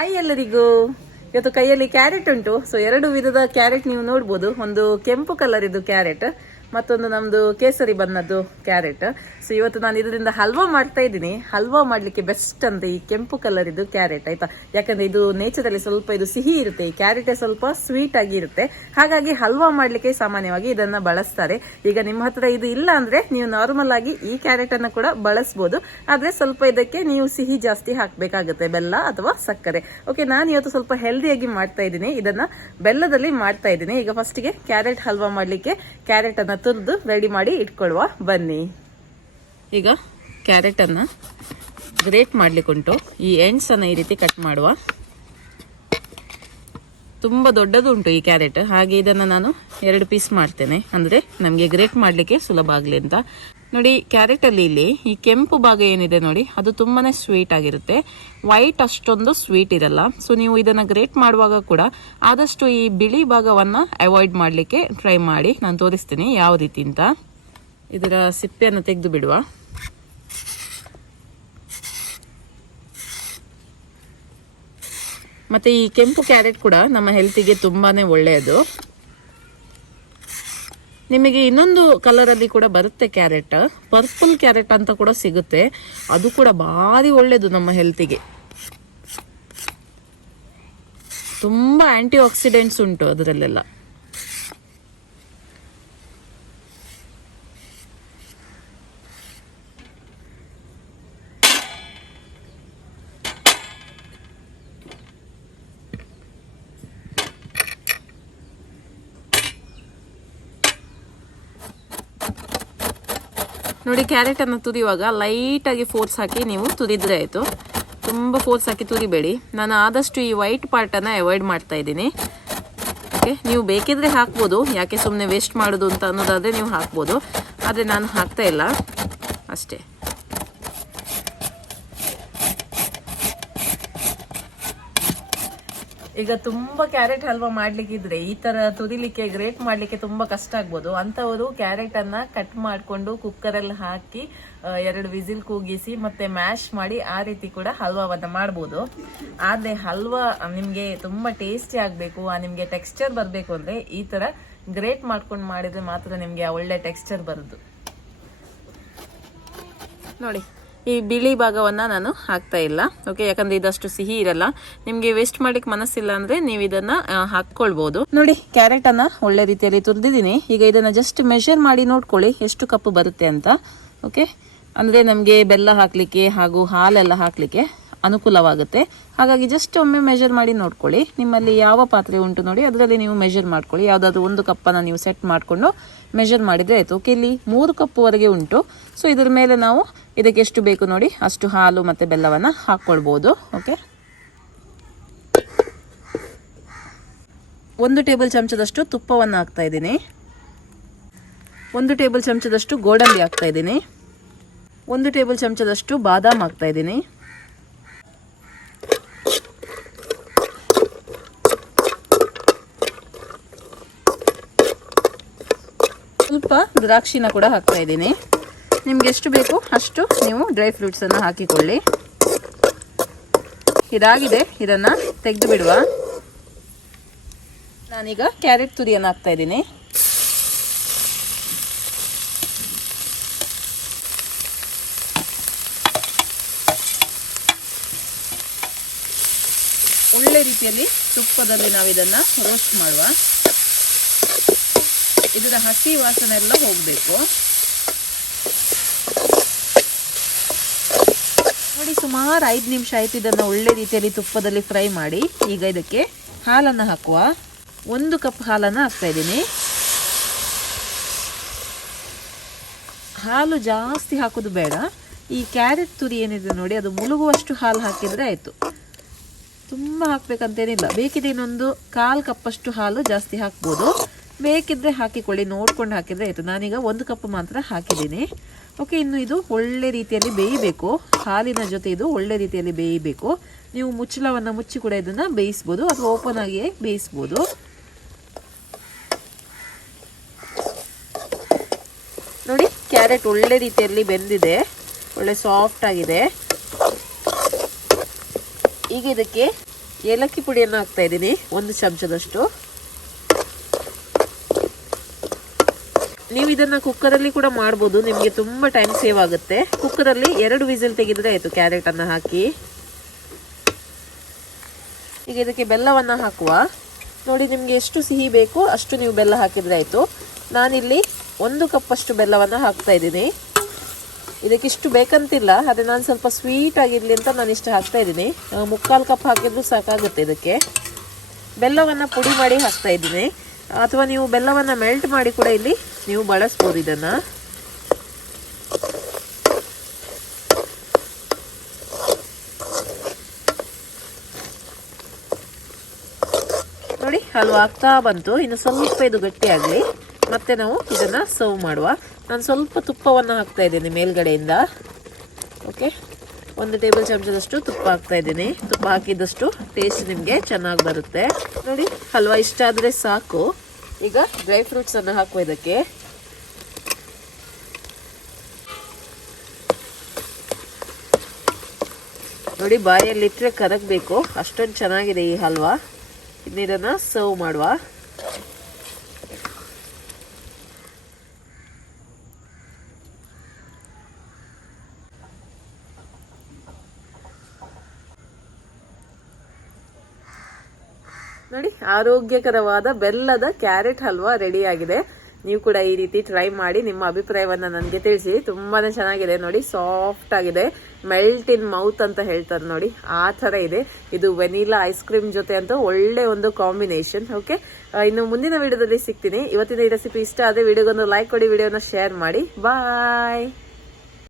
Hi ಎಲ್ಲರಿಗೂ. ಇವತ್ತು ಕೈಯಲ್ಲಿ ಕ್ಯಾರೆಟ್ ಉಂಟು. ಸೊ 2 ವಿಧದ ಕ್ಯಾರೆಟ್ ನೀವು ನೋಡ್ಬೋದು. ಒಂದು ಕೆಂಪು ಕಲರ್ ಇದು ಕ್ಯಾರೆಟ್, ಮತ್ತೊಂದು ನಮ್ದು ಕೇಸರಿ ಬಣ್ಣದ್ದು ಕ್ಯಾರೆಟ್. ಸೊ ಇವತ್ತು ನಾನು ಇದರಿಂದ ಹಲ್ವಾ ಮಾಡ್ತಾ ಇದ್ದೀನಿ. ಹಲ್ವಾ ಮಾಡ್ಲಿಕ್ಕೆ ಬೆಸ್ಟ್ ಅಂತ ಈ ಕೆಂಪು ಕಲರ್ ಇದು ಕ್ಯಾರೆಟ್, ಆಯ್ತಾ. ಯಾಕಂದ್ರೆ ಇದು ನೇಚರಲ್ಲಿ ಸ್ವಲ್ಪ ಇದು ಸಿಹಿ ಇರುತ್ತೆ, ಈ ಕ್ಯಾರೆಟ್ ಸ್ವಲ್ಪ ಸ್ವೀಟ್ ಆಗಿ ಇರುತ್ತೆ. ಹಾಗಾಗಿ ಹಲ್ವಾ ಮಾಡ್ಲಿಕ್ಕೆ ಸಾಮಾನ್ಯವಾಗಿ ಇದನ್ನ ಬಳಸ್ತಾರೆ. ಈಗ ನಿಮ್ಮ ಹತ್ರ ಇದು ಇಲ್ಲ ಅಂದ್ರೆ ನೀವು ನಾರ್ಮಲ್ ಆಗಿ ಈ ಕ್ಯಾರೆಟ್ ಅನ್ನ ಕೂಡ ಬಳಸಬಹುದು. ಆದ್ರೆ ಸ್ವಲ್ಪ ಇದಕ್ಕೆ ನೀವು ಸಿಹಿ ಜಾಸ್ತಿ ಹಾಕ್ಬೇಕಾಗುತ್ತೆ, ಬೆಲ್ಲ ಅಥವಾ ಸಕ್ಕರೆ. ಓಕೆ, ನಾನು ಇವತ್ತು ಸ್ವಲ್ಪ ಹೆಲ್ದಿಯಾಗಿ ಮಾಡ್ತಾ ಇದ್ದೀನಿ. ಇದನ್ನ ಬೆಲ್ಲದಲ್ಲಿ ಮಾಡ್ತಾ ಇದ್ದೀನಿ. ಈಗ ಫಸ್ಟ್ಗೆ ಕ್ಯಾರೆಟ್ ಹಲ್ವಾ ಮಾಡ್ಲಿಕ್ಕೆ ಕ್ಯಾರೆಟ್ ಅನ್ನ ತುರಿದು ರೆಡಿ ಮಾಡಿ ಇಟ್ಕೊಳ್ಳುವ ಬನ್ನಿ. ಈಗ ಕ್ಯಾರೆಟ್ ಅನ್ನ ಗ್ರೇಟ್ ಮಾಡ್ಲಿಕ್ಕೆ ಉಂಟು. ಈ ಎಂಡ್ಸ್ ಅನ್ನ ಈ ರೀತಿ ಕಟ್ ಮಾಡುವ. ತುಂಬಾ ದೊಡ್ಡದು ಉಂಟು ಈ ಕ್ಯಾರೆಟ್, ಹಾಗೆ ಇದನ್ನ ನಾನು 2 ಪೀಸ್ ಮಾಡ್ತೇನೆ, ಅಂದ್ರೆ ನಮ್ಗೆ ಗ್ರೇಟ್ ಮಾಡ್ಲಿಕ್ಕೆ ಸುಲಭ ಆಗ್ಲಿ ಅಂತ. ನೋಡಿ, ಕ್ಯಾರೆಟ್ ಅಲ್ಲಿ ಇಲ್ಲಿ ಈ ಕೆಂಪು ಭಾಗ ಏನಿದೆ ನೋಡಿ, ಅದು ತುಂಬಾನೇ ಸ್ವೀಟ್ ಆಗಿರುತ್ತೆ. ವೈಟ್ ಅಷ್ಟೊಂದು ಸ್ವೀಟ್ ಇರಲ್ಲ. ಸೊ ನೀವು ಇದನ್ನ ಗ್ರೇಟ್ ಮಾಡುವಾಗ ಕೂಡ ಆದಷ್ಟು ಈ ಬಿಳಿ ಭಾಗವನ್ನ ಅವಾಯ್ಡ್ ಮಾಡ್ಲಿಕ್ಕೆ ಟ್ರೈ ಮಾಡಿ. ನಾನು ತೋರಿಸ್ತೀನಿ ಯಾವ ರೀತಿ ಅಂತ. ಇದರ ಸಿಪ್ಪೆಯನ್ನು ತೆಗೆದು ಬಿಡುವ. ಮತ್ತೆ ಈ ಕೆಂಪು ಕ್ಯಾರೆಟ್ ಕೂಡ ನಮ್ಮ ಹೆಲ್ತಿಗೆ ತುಂಬಾನೇ ಒಳ್ಳೆಯದು. ನಿಮಗೆ ಇನ್ನೊಂದು ಕಲರ್ ಅಲ್ಲಿ ಕೂಡ ಬರುತ್ತೆ ಕ್ಯಾರೆಟ್, ಪರ್ಪಲ್ ಕ್ಯಾರೆಟ್ ಅಂತ ಕೂಡ ಸಿಗುತ್ತೆ. ಅದು ಕೂಡ ಭಾರಿ ಒಳ್ಳೇದು ನಮ್ಮ ಹೆಲ್ತಿಗೆ. ತುಂಬಾ ಆಂಟಿ ಆಕ್ಸಿಡೆಂಟ್ಸ್ ಉಂಟು ಅದರಲ್ಲೆಲ್ಲ. ನೋಡಿ, ಕ್ಯಾರೆಟ್ ಅನ್ನು ತುರಿಯುವಾಗ ಲೈಟ್ ಆಗಿ ಫೋರ್ಸ್ ಹಾಕಿ ನೀವು ತುರಿದ್ರೆ ಆಯ್ತು. ತುಂಬಾ ಫೋರ್ಸ್ ಹಾಕಿ ತುರಿಬೇಡಿ. ನಾನು ಆದಷ್ಟು ಈ ವೈಟ್ ಪಾರ್ಟ್ ಅನ್ನ ಅವಾಯ್ಡ್ ಮಾಡ್ತಾ ಇದ್ದೀನಿ. ಓಕೆ, ನೀವು ಬೇಕಿದ್ರೆ ಹಾಕ್ಬೋದು, ಯಾಕೆ ಸುಮ್ಮನೆ ವೇಸ್ಟ್ ಮಾಡೋದು ಅಂತ ಅನ್ನೋದಾದ್ರೆ ನೀವು ಹಾಕ್ಬೋದು. ಆದ್ರೆ ನಾನು ಹಾಕ್ತಾ ಇಲ್ಲ ಅಷ್ಟೇ. ಈಗ ತುಂಬಾ ಕ್ಯಾರೆಟ್ ಹಲ್ವಾ ಮಾಡ್ಲಿಕ್ಕಿದ್ರೆ ಈ ತರ ತುರಿಲಿಕ್ಕೆ, ಗ್ರೇಟ್ ಮಾಡ್ಲಿಕ್ಕೆ ತುಂಬಾ ಕಷ್ಟ ಆಗ್ಬೋದು. ಅಂತವರು ಕ್ಯಾರೆಟ್ ಅನ್ನ ಕಟ್ ಮಾಡ್ಕೊಂಡು ಕುಕ್ಕರ್ ಅಲ್ಲಿ ಹಾಕಿ 2 ವಿಸಿಲ್ ಕೂಗಿಸಿ ಮತ್ತೆ ಮ್ಯಾಶ್ ಮಾಡಿ ಆ ರೀತಿ ಕೂಡ ಹಲ್ವಾವನ್ನ ಮಾಡ್ಬೋದು. ಆದ್ರೆ ಹಲ್ವಾ ನಿಮ್ಗೆ ತುಂಬಾ ಟೇಸ್ಟಿ ಆಗ್ಬೇಕು, ನಿಮ್ಗೆ ಟೆಕ್ಸ್ಚರ್ ಬರ್ಬೇಕು ಅಂದ್ರೆ ಈ ತರ ಗ್ರೇಟ್ ಮಾಡ್ಕೊಂಡು ಮಾಡಿದ್ರೆ ಮಾತ್ರ ನಿಮ್ಗೆ ಒಳ್ಳೆ ಟೆಕ್ಸ್ಚರ್ ಬರುದು. ನೋಡಿ, ಈ ಬಿಳಿ ಭಾಗವನ್ನ ನಾನು ಹಾಕ್ತಾ ಇಲ್ಲ. ಓಕೆ, ಯಾಕಂದ್ರೆ ಇದಷ್ಟು ಸಿಹಿ ಇರಲ್ಲ. ನಿಮ್ಗೆ ವೇಸ್ಟ್ ಮಾಡ್ಲಿಕ್ಕೆ ಮನಸ್ಸಿಲ್ಲ ಅಂದ್ರೆ ನೀವು ಇದನ್ನ ಹಾಕೊಳ್ಬಹುದು. ನೋಡಿ, ಕ್ಯಾರೆಟ್ ಅನ್ನ ಒಳ್ಳೆ ರೀತಿಯಲ್ಲಿ ತುರಿದಿದ್ದೀನಿ. ಈಗ ಇದನ್ನ ಜಸ್ಟ್ ಮೆಷರ್ ಮಾಡಿ ನೋಡ್ಕೊಳ್ಳಿ ಎಷ್ಟು ಕಪ್ ಬರುತ್ತೆ ಅಂತ. ಓಕೆ, ಅಂದ್ರೆ ನಮ್ಗೆ ಬೆಲ್ಲ ಹಾಕ್ಲಿಕ್ಕೆ ಹಾಗೂ ಹಾಲೆಲ್ಲ ಹಾಕ್ಲಿಕ್ಕೆ ಅನುಕೂಲವಾಗುತ್ತೆ. ಹಾಗಾಗಿ ಜಸ್ಟ್ ಒಮ್ಮೆ ಮೆಷರ್ ಮಾಡಿ ನೋಡ್ಕೊಳ್ಳಿ. ನಿಮ್ಮಲ್ಲಿ ಯಾವ ಪಾತ್ರೆ ಉಂಟು ನೋಡಿ, ಅದರಲ್ಲಿ ನೀವು ಮೆಷರ್ ಮಾಡ್ಕೊಳ್ಳಿ. ಯಾವ್ದಾದ್ರು 1 ಕಪ್ಪನ್ನು ನೀವು ಸೆಟ್ ಮಾಡಿಕೊಂಡು ಮೆಷರ್ ಮಾಡಿದ್ರೆ ಆಯ್ತು. ಓಕೆ, ಇಲ್ಲಿ 3 ಕಪ್ವರೆಗೆ ಉಂಟು. ಸೊ ಇದ್ರ ಮೇಲೆ ನಾವು ಇದಕ್ಕೆ ಎಷ್ಟು ಬೇಕು ನೋಡಿ ಅಷ್ಟು ಹಾಲು ಮತ್ತೆ ಬೆಲ್ಲವನ್ನ ಹಾಕೊಳ್ಬಹುದು. ಓಕೆ, 1 ಟೇಬಲ್ ಚಮಚದಷ್ಟು ತುಪ್ಪವನ್ನು ಹಾಕ್ತಾ ಇದ್ದೀನಿ. 1 ಟೇಬಲ್ ಚಮಚದಷ್ಟು ಗೋಡಂಬಿ ಹಾಕ್ತಾ ಇದ್ದೀನಿ. 1 ಟೇಬಲ್ ಚಮಚದಷ್ಟು ಬಾದಾಮ್ ಹಾಕ್ತಾ ಇದ್ದೀನಿ. ಸ್ವಲ್ಪ ದ್ರಾಕ್ಷಿನ ಕೂಡ ಹಾಕ್ತಾ ಇದ್ದೀನಿ. ನಿಮ್ಗೆ ಎಷ್ಟು ಬೇಕು ಅಷ್ಟು ನೀವು ಡ್ರೈ ಫ್ರೂಟ್ಸ್ ಅನ್ನ ಹಾಕಿಕೊಳ್ಳಿ. ಇದಾಗಿದೆ, ಇದನ್ನ ತೆಗೆದು ಬಿಡುವ. ನಾನೀಗ ಕ್ಯಾರೆಟ್ ತುರಿಯನ್ನು ಹಾಕ್ತಾ ಇದ್ದೀನಿ. ಒಳ್ಳೆ ರೀತಿಯಲ್ಲಿ ತುಪ್ಪದಲ್ಲಿ ನಾವು ಇದನ್ನ ರೋಸ್ಟ್ ಮಾಡುವ. ಇದರ ಹಸಿ ವಾಸನೆ ಎಲ್ಲ ಹೋಗಬೇಕು. ನೋಡಿ, ಸುಮಾರು 5 ನಿಮಿಷ ಆಯ್ತು ಇದನ್ನ ಒಳ್ಳೆ ರೀತಿಯಲ್ಲಿ ತುಪ್ಪದಲ್ಲಿ ಫ್ರೈ ಮಾಡಿ. ಈಗ ಇದಕ್ಕೆ ಹಾಲನ್ನು ಹಾಕುವ. 1 ಕಪ್ ಹಾಲನ್ನು ಹಾಕ್ತಾ ಇದ್ದೀನಿ. ಹಾಲು ಜಾಸ್ತಿ ಹಾಕೋದು ಬೇಡ. ಈ ಕ್ಯಾರೆಟ್ ತುರಿ ಏನಿದೆ ನೋಡಿ, ಅದು ಮುಳುಗುವಷ್ಟು ಹಾಲು ಹಾಕಿದ್ರೆ ಆಯ್ತು. ತುಂಬಾ ಹಾಕ್ಬೇಕಂತೇನಿಲ್ಲ. ಬೇಕಿದ್ರೆ ಇನ್ನೊಂದು 1/4 ಕಪ್ಪಷ್ಟು ಹಾಲು ಜಾಸ್ತಿ ಹಾಕ್ಬೋದು. ಬೇಕಿದ್ರೆ ಹಾಕಿಕೊಳ್ಳಿ, ನೋಡ್ಕೊಂಡು ಹಾಕಿದ್ರೆ ಆಯ್ತು. ನಾನೀಗ 1 ಕಪ್ ಮಾತ್ರ ಹಾಕಿದ್ದೀನಿ. ಓಕೆ, ಇನ್ನು ಇದು ಒಳ್ಳೆ ರೀತಿಯಲ್ಲಿ ಬೇಯಬೇಕು. ಹಾಲಿನ ಜೊತೆ ಇದು ಒಳ್ಳೆ ರೀತಿಯಲ್ಲಿ ಬೇಯಬೇಕು. ನೀವು ಮುಚ್ಚಳವನ್ನು ಮುಚ್ಚಿ ಕೂಡ ಇದನ್ನ ಬೇಯಿಸ್ಬೋದು, ಅಥವಾ ಓಪನ್ ಆಗಿಯೇ ಬೇಯಿಸ್ಬೋದು. ನೋಡಿ, ಕ್ಯಾರೆಟ್ ಒಳ್ಳೆ ರೀತಿಯಲ್ಲಿ ಬೆಂದಿದೆ, ಒಳ್ಳೆ ಸಾಫ್ಟ್ ಆಗಿದೆ. ಈಗ ಇದಕ್ಕೆ ಏಲಕ್ಕಿ ಪುಡಿಯನ್ನು ಹಾಕ್ತಾ ಇದ್ದೀನಿ 1 ಚಮಚದಷ್ಟು. ನೀವು ಇದನ್ನ ಕುಕ್ಕರಲ್ಲಿ ಕೂಡ ಮಾಡ್ಬೋದು, ನಿಮಗೆ ತುಂಬಾ ಟೈಮ್ ಸೇವ್ ಆಗುತ್ತೆ. ಕುಕ್ಕರಲ್ಲಿ 2 ವಿಸಿಲ್ ತೆಗೆದ್ರೆ ಆಯ್ತು ಕ್ಯಾರೆಟ್ ಅನ್ನ ಹಾಕಿ. ಈಗ ಇದಕ್ಕೆ ಬೆಲ್ಲವನ್ನ ಹಾಕುವ. ನೋಡಿ ನಿಮ್ಗೆ ಎಷ್ಟು ಸಿಹಿ ಬೇಕು ಅಷ್ಟು ನೀವು ಬೆಲ್ಲ ಹಾಕಿದ್ರೆ ಆಯ್ತು. ನಾನಿಲ್ಲಿ 1 ಕಪ್ ಅಷ್ಟು ಬೆಲ್ಲವನ್ನ ಹಾಕ್ತಾ ಇದ್ದೀನಿ. ಇದಕ್ಕಿಷ್ಟು ಬೇಕಂತಿಲ್ಲ, ಅದೇ ನಾನು ಸ್ವಲ್ಪ ಸ್ವೀಟ್ ಆಗಿರ್ಲಿ ಅಂತ ನಾನು ಇಷ್ಟು ಹಾಕ್ತಾ ಇದ್ದೀನಿ. 3/4 ಕಪ್ ಹಾಕಿದ್ರು ಸಾಕಾಗುತ್ತೆ. ಇದಕ್ಕೆ ಬೆಲ್ಲವನ್ನ ಪುಡಿ ಮಾಡಿ ಹಾಕ್ತಾ ಇದ್ದೀನಿ, ಅಥವಾ ನೀವು ಬೆಲ್ಲವನ್ನ ಮೆಲ್ಟ್ ಮಾಡಿ ಕೂಡ ಇಲ್ಲಿ ನೀವು ಬಳಸ್ಬೋದು ಇದನ್ನ. ನೋಡಿ ಹಲ್ವಾ ಆಗ್ತಾ ಬಂತು. ಇನ್ನು ಸ್ವಲ್ಪ ಇದು ಗಟ್ಟಿಯಾಗಲಿ, ಮತ್ತೆ ನಾವು ಇದನ್ನ ಸರ್ವ್ ಮಾಡುವ. ನಾನು ಸ್ವಲ್ಪ ತುಪ್ಪವನ್ನು ಹಾಕ್ತಾ ಇದ್ದೀನಿ ಮೇಲ್ಗಡೆಯಿಂದ. ಓಕೆ, 1 ಟೇಬಲ್ ಚಮಚದಷ್ಟು ತುಪ್ಪ ಹಾಕ್ತಾ ಇದ್ದೀನಿ. ತುಪ್ಪ ಹಾಕಿದಷ್ಟು ಟೇಸ್ಟ್ ನಿಮಗೆ ಚೆನ್ನಾಗಿ ಬರುತ್ತೆ. ನೋಡಿ ಹಲ್ವಾ ಇಷ್ಟ ಆದರೆ ಸಾಕು. ಈಗ ಡ್ರೈ ಫ್ರೂಟ್ಸ್ ಅನ್ನು ಹಾಕುವ ಇದಕ್ಕೆ. ನೋಡಿ ಬಾಯಲ್ಲಿ ಇಟ್ಟರೆ ಕರಗಬೇಕು, ಅಷ್ಟೊಂದು ಚೆನ್ನಾಗಿದೆ ಈ ಹಲ್ವಾ. ಇದನ್ನ ಸರ್ವ್ ಮಾಡುವ. ನೋಡಿ ಆರೋಗ್ಯಕರವಾದ ಬೆಲ್ಲದ ಕ್ಯಾರೆಟ್ ಹಲ್ವಾ ರೆಡಿ ಆಗಿದೆ. ನೀವು ಕೂಡ ಈ ರೀತಿ ಟ್ರೈ ಮಾಡಿ ನಿಮ್ಮ ಅಭಿಪ್ರಾಯವನ್ನ ನನಗೆ ತಿಳಿಸಿ. ತುಂಬಾನೇ ಚೆನ್ನಾಗಿದೆ. ನೋಡಿ ಸಾಫ್ಟ್ ಆಗಿದೆ, ಮೆಲ್ಟ್ ಇನ್ ಮೌತ್ ಅಂತ ಹೇಳ್ತಾರೆ ನೋಡಿ, ಆ ತರ ಇದೆ. ಇದು ವೆನಿಲಾ ಐಸ್ ಕ್ರೀಮ್ ಜೊತೆ ಅಂತ ಒಳ್ಳೆ ಒಂದು ಕಾಂಬಿನೇಷನ್. ಓಕೆ, ಇನ್ನು ಮುಂದಿನ ವಿಡಿಯೋದಲ್ಲಿ ಸಿಗ್ತೀನಿ. ಇವತ್ತಿನ ಈ ರೆಸಿಪಿ ಇಷ್ಟ ಆದರೆ ವಿಡಿಯೋಗೊಂದು ಲೈಕ್ ಕೊಡಿ, ವಿಡಿಯೋನ ಶೇರ್ ಮಾಡಿ. ಬಾಯ್.